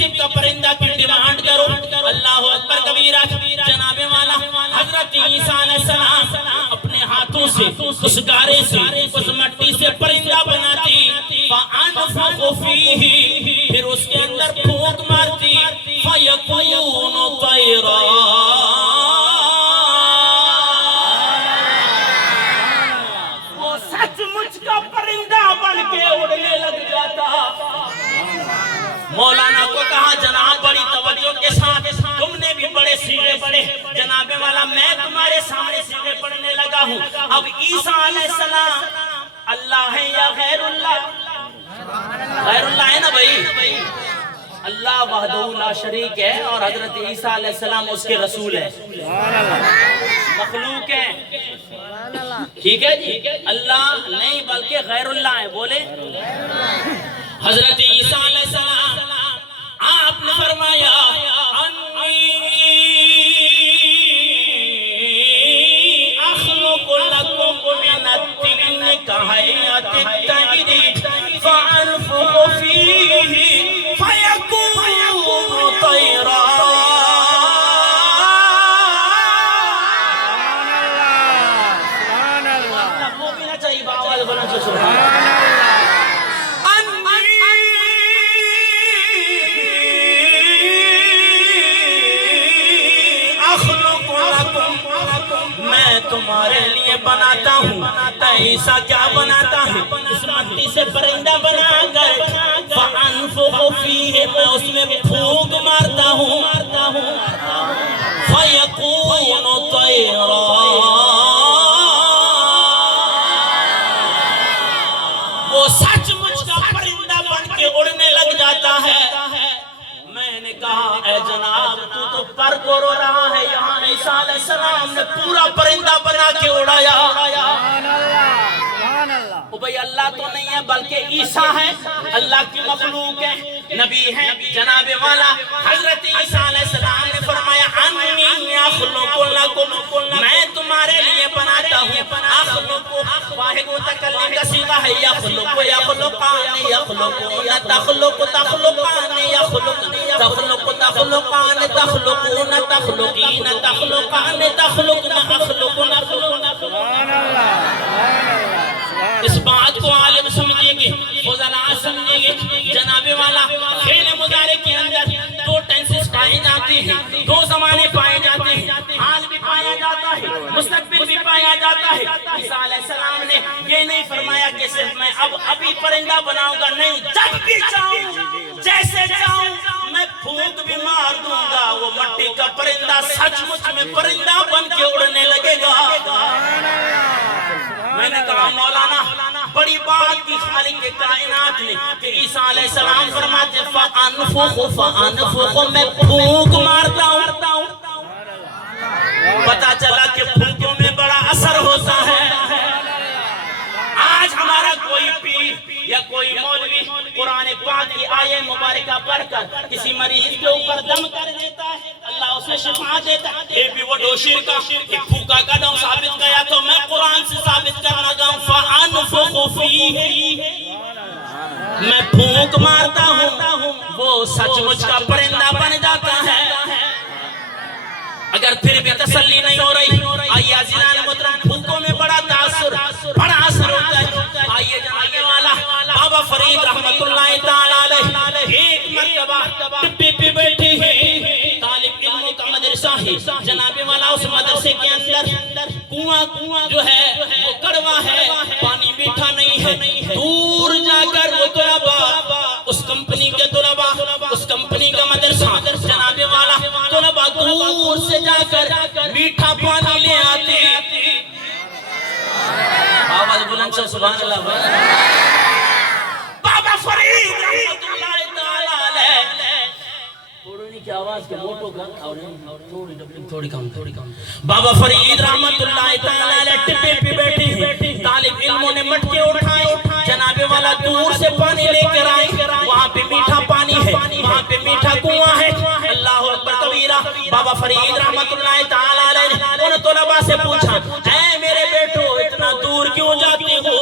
قسم کا پرندہ کی ڈیمانڈ کرو۔ اللہ اکبر کبیرہ۔ جناب والا حضرت عیسیٰ علیہ السلام اپنے ہاتھوں سے اس گارے سے اس مٹی سے پرندہ بناتی، فَأَنفُخُ فِيهِ، پھر اس کے اندر پھونک مارتی، فَيَكُونُ طَيْرًا، وہ سچ مچ کا پرندہ بن کے اڑنے لگ جاتا۔ مولانا کو کہا جناب بڑی توجہ کے ساتھ، تم نے بھی بڑے سیغے پڑھے، جناب والا میں تمہارے سامنے سیغے پڑھنے لگا ہوں۔ اب عیسیٰ علیہ السلام اللہ ہے یا غیر اللہ؟ غیر اللہ ہے نا بھائی؟ اللہ وحدہ لا شریک ہے اور حضرت عیسیٰ علیہ السلام اس کے رسول ہے، مخلوق ہے، ٹھیک ہے جی؟ اللہ نہیں بلکہ غیر اللہ ہے، بولے حضرت عیسیٰ علیہ السلام آپ نے فرمایا انی اخلق لکم من الطین کہیئت الطیر فانفخ فیہ فیکون طیرا۔ وہ بھی نہ چاہیے باوال بنا جو سبحان اللہ۔ میں تمہارے لیے بناتا ہوں، عیسیٰ کیا بناتا ہے؟ اس مٹی سے پرندہ بنا کر فَأَنفُخُ فِيهِ، میں اس میں پھونک مارتا ہوں، فَيَكُونُ طَيْرًا، وہ سچ مچ کا پرندہ بن کے اڑنے لگ جاتا ہے۔ میں نے کہا اے جناب تو پر کو رو رہا ہے، یہاں عیسیٰ علیہ السلام نے پورا پرندہ بنا کے اڑایا۔ وہ بھئی اللہ تو نہیں ہے بلکہ عیسیٰ ہے، اللہ کی مخلوق ہے، نبی ہے۔ جناب والا حضرت عیسیٰ علیہ السلام نے فرمایا انی اخلق لکم، میں تمہارے لیے بناتا ہوں۔ اخلق واحد متکلم کا صیغہ ہے، یخلق یخلقان یخلقون، تخلق تخلقان یخلق تخلق تخلقان تخلقون تخلقین تخلقان تخلقن اخلقن اخلقن۔ اس بات کو عالم سمجھیں گے، فضلاء سمجھیں گے۔ جناب والا فعل مضارع کے اندر دو ٹینسز پائے جاتے ہیں، دو زمانے پائے جاتے ہیں، حال بھی پایا جاتا ہے، مستقبل بھی پایا جاتا ہے۔ عیسیٰ علیہ السلام نے یہ نہیں فرمایا کہ صرف میں ابھی پرندہ بناؤں گا، نہیں، جب بھی چاہوں جیسے چاہوں میں پھونک بھی مار دوں گا، وہ مٹی کا پرندہ سچ مچ میں پرندہ بن کے اڑنے لگے گا۔ میں نے کہا مولانا بڑی بات کی خالق کائنات نے کہ عیسیٰ علیہ السلام فرماتے فَأَنفُخُ فَأَنفُخُ، میں پھونک مارتا ہوں۔ پتا چلا کہ پھونکوں میں بڑا اثر ہوتا ہے۔ آج ہمارا کوئی پیر یا کوئی مولوی قرآن پاک کی آیے مبارکہ پڑھ کر کسی مریض کے اوپر دم کر دیتا ہے، اللہ اسے شفا دیتا ہے۔ اے بھی وہ ڈوشیر کا ایک پھوکا کا دم ثابت گیا تو میں قرآن سے ثابت کرنا گا فَأَنفُخُ فِيهِ، میں پھونک مارتا ہوں، وہ سچ مچ کا پرندہ بن جاتا ہے۔ اگر پھر بھی تسلی نہیں ہو رہی، آئیے عزیزان محترم، پھونکوں میں بڑا تاثر بڑا اثر ہوتا ہے۔ آئیے جناب والا بابا فرید رحمت اللہ تعالیٰ علیہ ایک مرتبہ ٹپے پہ بیٹھے ہیں، طالب علموں کا مدرسہ ہے، جناب والا اس مدرسے کے اندر کنواں جو ہے وہ کڑوا ہے، پانی میٹھا نہیں ہے۔ دور جا کر وہ طلباء، اس کمپنی کے طلباء، اس کمپنی کا مدرسہ، جناب والا طلباء دور سے جا کر میٹھا پانی لے آتے۔ آواز بلند سے سبحان اللہ۔ بابا فرید رحمت اللہ تعالیٰ علیہ، تھوڑی کی آواز کے موٹو کا تھوڑی کم۔ بابا فرید رحمت اللہ تعالیٰ علیہ ٹپے پہ بیٹھے ہیں، طالب علموں نے مٹکے اٹھائے، جناب والا دور سے پانی لے کر آئے، وہاں پہ میٹھا پانی ہے، وہاں پہ میٹھا کنواں ہے۔ اللہ اکبر کبیرہ۔ بابا فرید رحمت اللہ تعالیٰ علیہ نے ان طلباء سے پوچھا اے میرے بیٹو اتنا دور کیوں جاتے ہو؟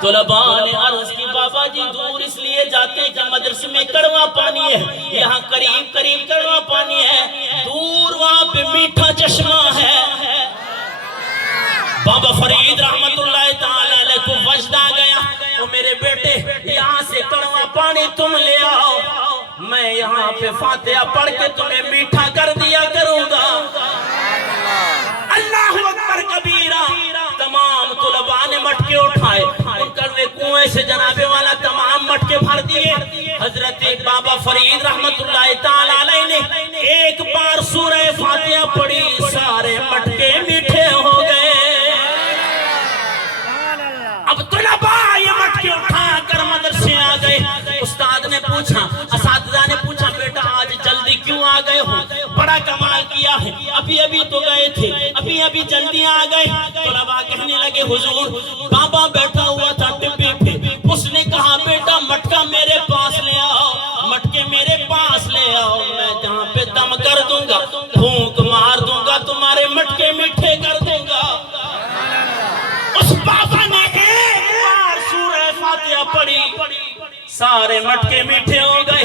طلباء نے عرض کی بابا جی دور اس لیے جاتے ہیں کہ مدرسے میں کڑوا پانی ہے، یہاں قریب قریب کڑوا پانی ہے، دور وہاں پہ میٹھا چشمہ ہے۔ بابا فرید رحمت اللہ تعالیٰ علیہ کو وجد آ گیا، وہ میرے بیٹے یہاں سے کڑوا پانی تم لے آؤ، میں یہاں پہ فاتحہ پڑھ کے تمہیں میٹھا کر دیا کروں گا۔ اللہ اکبر کبیرہ، تمام طلباء نے مٹکے اٹھائے، ان کڑوے کنویں سے جناب والا تمام مٹکے بھر دیے۔ حضرت بابا فرید رحمت اللہ تعالیٰ علیہ نے ایک بار سورہ فاتحہ پڑھی، سارے مٹکے میٹھے ہو گئے۔ اب طلباء یہ مٹکے اٹھا کر مدرسے آ گئے۔ استاد نے پوچھا، اساتذہ نے پوچھا، بیٹا آج جلدی کیوں آ گئے ہو؟ بڑا کمال کیا ہے، ابھی ابھی تو گئے تھے، ابھی ابھی جلدی آ گئے۔ طلباء کہنے لگے حضور بابا بیٹھا ہوا تھا ٹپے پہ، اس نے کہا بیٹا مٹکا میرے پاس لے آؤ، مٹکے میرے پاس لے آؤ، میں جہاں پہ دم کر دوں گا پھونک مار دوں گا، تمہارے مٹکے میٹھے کر دوں گا۔ اس بابا نے ایک بار سورہ فاتحہ پڑھی، سارے مٹکے میٹھے ہو گئے۔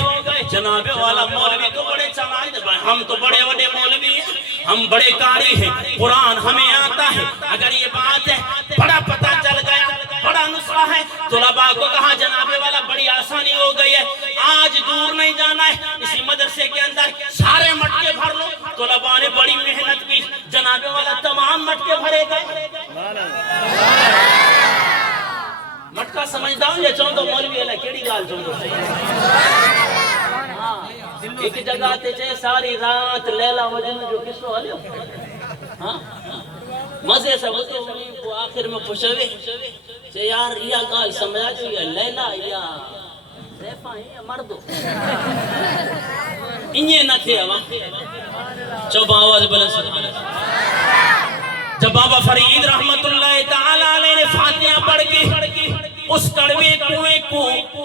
جناب والا مولوی تو بڑے چلاک، ہم تو بڑے بڑے مولوی ہیں، ہم بڑے قاری ہیں، قرآن ہمیں آتا ہے، اگر یہ بات ہے بڑا پتہ چل گیا، بڑا نسخہ ہے۔ طلباء کو کہا جناب والا بڑی آسانی ہو گئی ہے، آج دور نہیں جانا ہے، اسی مدرسے کے اندر سارے مٹکے بھر لو۔ طلباء نے بڑی محنت کی، جناب والا تمام مٹکے بھرے گئے۔ مٹکا سمجھتا ہوں یا چاہوں تو مولوی اللہ کیڑی گال چاہوں تو ایک جگہ تے چاہے ساری رات لیلہ وجن جو کسو آلیو مزے سے ہوتے زمین کو آخر میں پوچھوے چاہے یار یہ گال سمجھا جو یا لیلہ یا ریفہ ہیں یا مردو انہیں نہ تھے چوبہ آواز بلند سبحان اللہ۔ جب بابا فرید رحمت اللہ تعالیٰ علیہ نے فاتحہ پڑھ کے اس کڑوے کنویں کو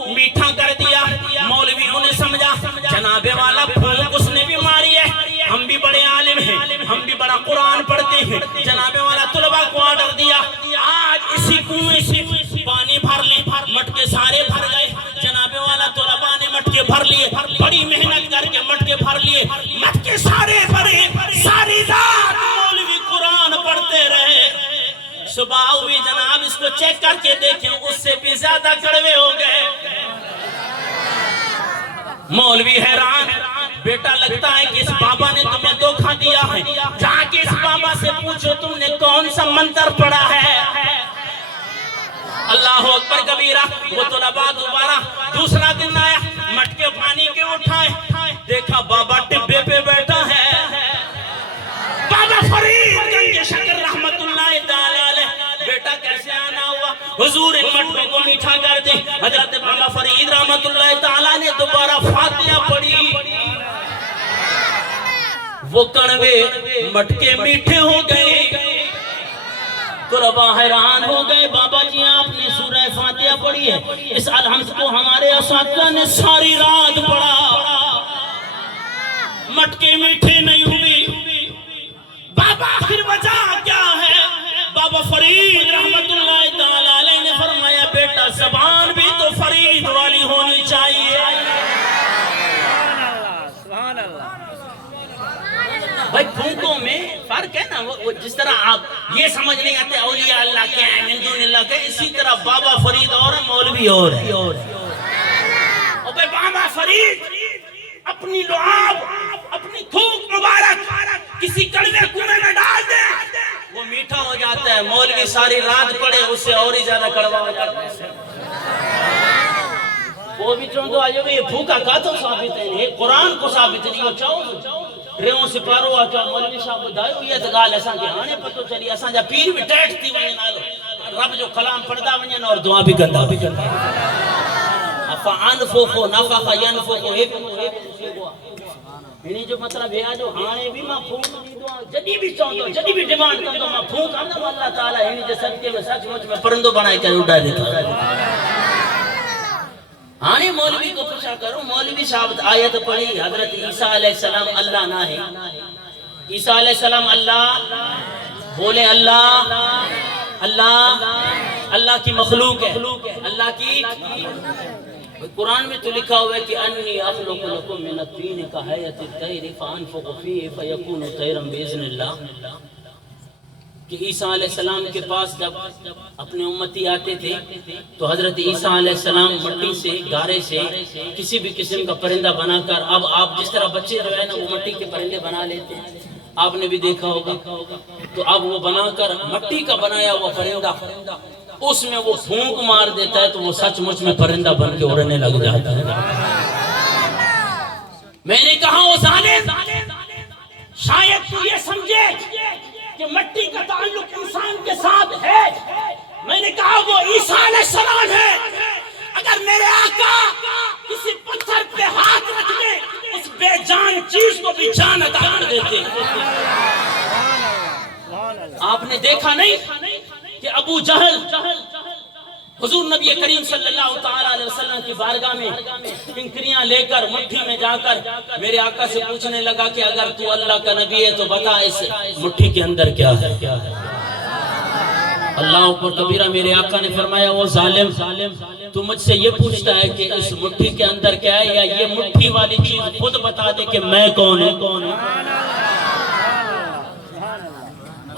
میٹھا کر دیا، مولویوں نے سمجھا جناب والا پھونک اس نے بھی ماری ہے، ہم بھی بڑے عالم ہیں، ہم بھی بڑا قرآن پڑھتے ہیں۔ جناب والا طلباء کو آرڈر دیا آج اسی کنویں سے پانی بھر لیں، مٹکے سارے بھر گئے۔ جناب والا طلباء نے مٹکے بھر لیے، بڑی محنت کر کے مٹکے بھر لیے، مٹکے سارے بھرے، ساری رات مولوی قرآن پڑھتے رہے۔ صبح ہوئی جناب اس کو چیک کر کے دیکھیں اس سے بھی زیادہ کڑوے ہو گئے۔ مولوی حیران، بیٹا لگتا ہے کہ اس بابا نے تمہیں دھوکہ دیا ہے، جا کے اس بابا سے پوچھو تم نے کون سا منتر پڑھا ہے۔ اللہ اکبر کبیرہ۔ وہ طلباء دوبارہ دوسرا دن آیا، مٹکے پانی کے اٹھائے، دیکھا بابا ٹبے پہ بیٹھا ہے۔ بابا فرید گنج شکر رحمت اللہ تعالیٰ علیہ، بیٹا کیسے آنا ہوا؟ حضور ان مٹکوں کو میٹھا کر دیں۔ حضرت بابا فرید رحمت اللہ تعالیٰ نے دوبارہ فاتحہ پڑھی، وہ کڑوے مٹکے میٹھے ہو گئے۔ طلباء حیران ہو گئے، بابا جی آپ نے سورہ فاتحہ پڑھی ہے، اس الحمد کو ہمارے اساتذہ نے ساری رات پڑھا، مٹکے میٹھے نہیں ہوئی۔ بابا آخر وجہ کیا ہے؟ بابا فرید رحمت اللہ تعالیٰ علیہ نے فرمایا بیٹا زبان بھی تو فرید والی ہونی چاہیے۔ سبحان اللہ۔ بھائی پھونکوں میں فرق ہے نا، وہ جس طرح آپ یہ سمجھ نہیں آتے اولیاء اللہ کے ہیں من دون اللہ کے، اسی طرح بابا فرید اور مولوی اور ہے۔ اور بھائی بابا فرید اپنی لعاب، اپنی تھوک مبارک کسی کڑوے کنویں میں ڈال دے، وہ میٹھا ہو جاتا ہے۔ مولوی ساری رات پڑے، اس سے اور ہی زیادہ کڑوا ہو جاتا ہے۔ وہ بھی چوندو آجو بھی یہ پھوکا کا تو ثابت ہے، یہ قرآن کو ثابت نہیں ہو چاہو ریوں سے پارو آچا مولوی صاحب بدھائیو یہ دگال ایسان کے آنے پتو چلی ایسان جا پیر بھی ٹیٹ تھی وہیں نالو رب جو کلام پڑھتا وہیں اور دعا بھی کرتا افا انفوکو نفاقا ینفوکو ہیپو انہی جو مطلب ہے جو ہانے بھی ماں پھونک دی دعا جدی بھی چاہتا جدی بھی ڈیمانڈ کرتا ماں پھونک آنا اللہ تعالیٰ انہی جو صدقے میں سچ مچ میں پرندو بنائے کر اٹھا دیتا۔ آنے مولوی کو پوچھا کرو، مولوی صاحب آیت پڑھی حضرت عیسیٰ علیہ السلام اللہ نہ ہے، عیسیٰ علیہ السلام اللہ، بولے اللہ، اللہ اللہ کی مخلوق ہے، اللہ کی قرآن میں تو لکھا ہوا ہے کہ انی اخلق لکم من الطین کہیئۃ الطیر فانفخ فیہ فیکون طیرا باذن اللہ، کہ عیسیٰ علیہ السلام کے پاس جب اپنے امتی آتے تھے تو حضرت عیسیٰ علیہ السلام مٹی سے گارے سے کسی بھی قسم کا پرندہ بنا کر، اب آپ جس طرح بچے جو ہے نا وہ مٹی کے پرندے بنا لیتے ہیں، آپ نے بھی دیکھا ہوگا، تو اب وہ بنا کر مٹی کا بنایا ہوا پرندہ اس میں وہ پھونک مار دیتا ہے تو وہ سچ مچ میں پرندہ بن کے اڑنے لگ جاتا ہے۔ میں نے کہا وہ ظالم شاید تو یہ سمجھے کہ مٹی کا تعلق انسان کے ساتھ ہے، میں نے کہا وہ عیسیٰ علیہ السلام ہے، اگر میرے آقا کسی پتھر پہ ہاتھ رکھ دے اس بے جان چیز کو بھی جان عطا کر دیتے۔ آپ نے دیکھا نہیں کہ ابو جہل حضور نبی کریم صلی اللہ تعالیٰ علیہ وسلم کی بارگاہ میں کنکریاں لے کر مٹھی میں جا کر میرے آقا سے پوچھنے لگا کہ اگر تو اللہ کا نبی ہے تو بتا اس مٹھی کے اندر کیا ہے؟ اللہ اکبر کبیرہ۔ میرے آقا نے فرمایا وہ ظالم تو مجھ سے یہ پوچھتا ہے کہ اس مٹھی کے اندر کیا ہے، یا یہ مٹھی والی چیز خود بتا دے کہ میں کون ہوں۔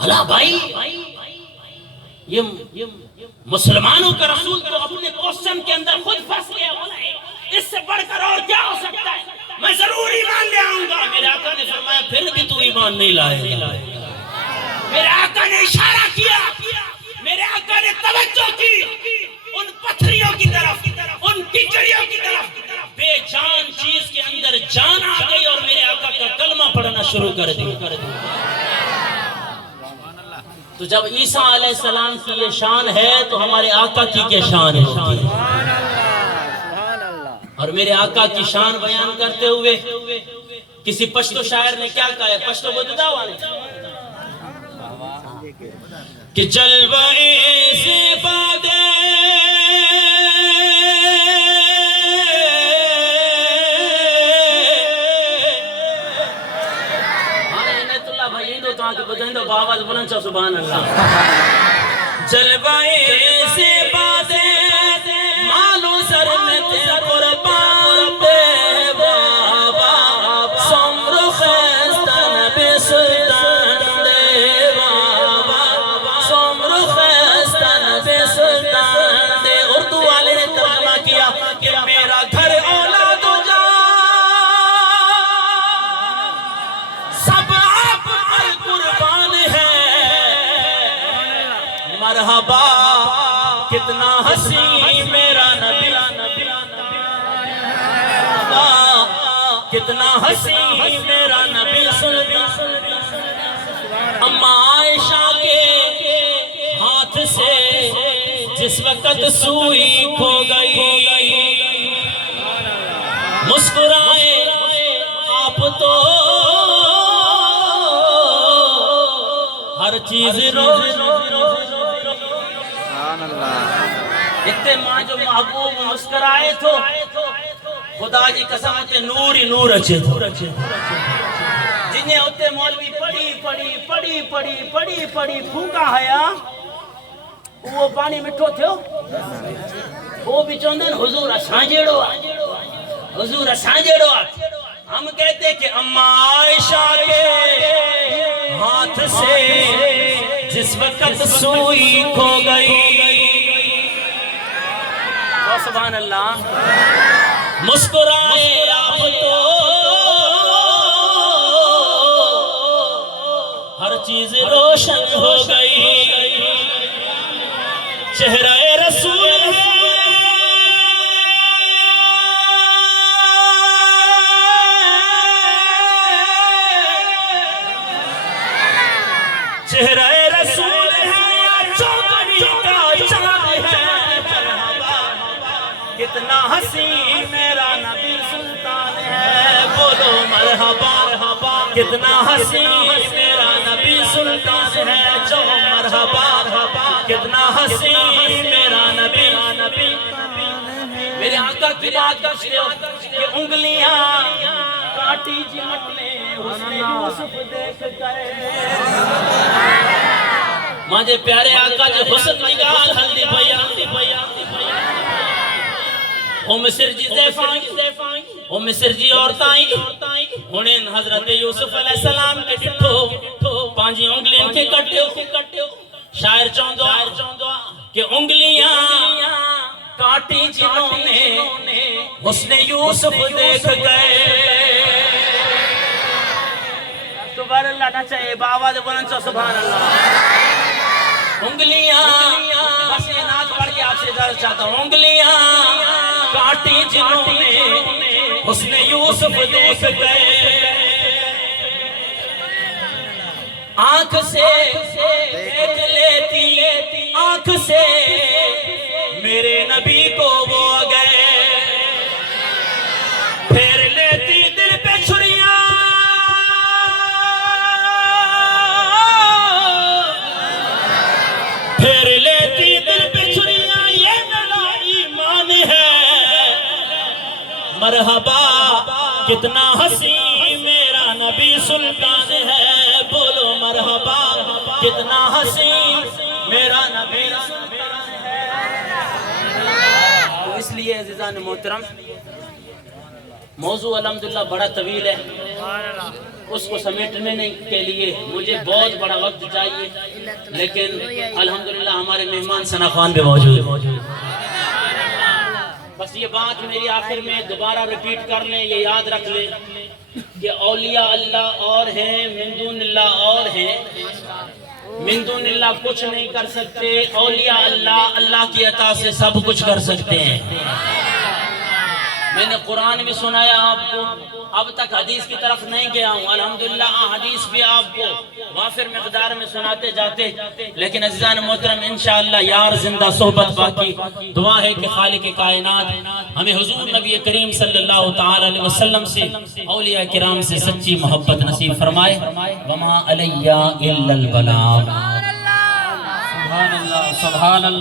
بھلا بھائی یہ مسلمانوں کا رسول تو اپنے کوشچن کے اندر خود پھنس گیا، اس سے بڑھ کر اور کیا ہو سکتا ہے، میں ضرور ایمان لے آؤں گا۔ میرے آقا نے فرمایا پھر بھی تو ایمان نہیں لائے گا۔ میرے آقا نے اشارہ کیا، میرے آقا نے توجہ کی ان پتھریوں کی طرف، ان ٹکڑیوں کی طرف، بے جان چیز کے اندر جان آ گئی اور میرے آقا کا کلمہ پڑھنا شروع کر دیا۔ تو جب عیسیٰ علیہ السلام کی یہ شان ہے تو ہمارے آقا کی کیا شان ہے؟ اور میرے آقا کی شان بیان کرتے ہوئے کسی پشتو شاعر نے کیا کہا ہے، پشتو بددا والے کہ جلوہ سے بادے باواز بلند چاہ سبحان اللہ۔ جلوائے سے بادے مالو سر میں تے قربان دے بابا، سمر خیستان بے سلطان دے بابا، سمر خیستان بے سلطان دے۔ اردو والے نے ترجمہ کیا کہ میرا گھر اولاد و جان سب آپ پر قربان ہے، مرحبا کتنا حسین میرا نبی، کتنا حسین میرا نبی سلطان۔ اما عائشہ کے ہاتھ سے جس وقت سوئی کھو گئی، مسکرائے آپ تو ہر چیز رو۔ اتنے ماں جو محبوب مسکرائے تو خدا جی قسم اتنے نور ہی نور اچھے تھو، جنہیں اتنے مولوی پڑی پھونکا ہیا وہ پانی مٹھو تھو، وہ بھی چوندن حضور اسانجیڑو آ، حضور اسانجیڑو آ۔ ہم کہتے کہ اما عائشہ کے ہاتھ سے جس وقت سوئی کھو گئی، سبحان اللہ، مسکرائے آپ تو ہر چیز روشن ہو گئی، چہرہ رسول ہے چہرہ رسول ہے، چودھری کا چاند ہے، کتنا حسین میرا نبی سلطان ہے، بولو مرحبا کتنا حسین میرا نبی سلطان ہے، جو مرحبا کتنا حسین میرا نبی۔ میرے آقا کی بات کرتے ہو کہ انگلیاں کاٹی جنہوں نے حسن یوسف دیکھ گئے، مجھے پیارے آقا جو حسن نگاہ ہلدی پیا، مصر جی مصر جی عورتائیں انہیں حضرت یوسف علیہ السلام کے ڈٹھو پانچی انگلیاں کے کٹیو شاعر چوندوا کہ انگلیاں کاٹی جنہوں نے حسن یوسف دیکھ گئے. سبحان اللہ نہ چاہے بابا دے بلند چاہے سبحان اللہ. انگلیاں بس یہ نعت پڑھ کے آپ سے اجازت چاہتا ہوں. انگلیاں کاٹی جنہوں نے حسن یوسف دیکھ گئے. آنکھ سے دیکھ لیتی آنکھ سے میرے نبی کو وہ گئے. پھر لیتی دل پہ چھریاں پھر لیتی دل پہ چھریاں یہ میرا ایمان ہے. مرحبا کتنا حسین میرا نبی سلطان ہے. بولو مرحبا کتنا حسین میرا نبی سلطان ہے. تو اس لیے عزیزان محترم موضوع الحمدللہ بڑا طویل ہے. اس کو سمیٹنے کے لیے مجھے بہت بڑا وقت چاہیے لیکن الحمدللہ ہمارے مہمان ثنا خوان بھی موجود ہیں. بس یہ بات میری آخر میں دوبارہ ریپیٹ کر لیں, یہ یاد رکھ لیں کہ اولیاء اللہ اور ہیں من دون اللہ اور ہیں. من دون اللہ کچھ نہیں کر سکتے, اولیاء اللہ اللہ کی عطا سے سب کچھ کر سکتے ہیں. میں نے قرآن بھی سنایا آپ کو, اب تک حدیث کی طرف نہیں گیا ہوں. الحمدللہ حدیث بھی آپ کو وافر مقدار میں سناتے جاتے, لیکن عزیزان محترم انشاءاللہ یار زندہ صحبت باقی. دعا ہے کہ خالق کائنات ہمیں حضور نبی کریم صلی اللہ تعالی علیہ وسلم سے اولیاء کرام سے سچی محبت نصیب فرمائے. وما علیہ الا البلاغ. سبحان اللہ سبحان اللہ.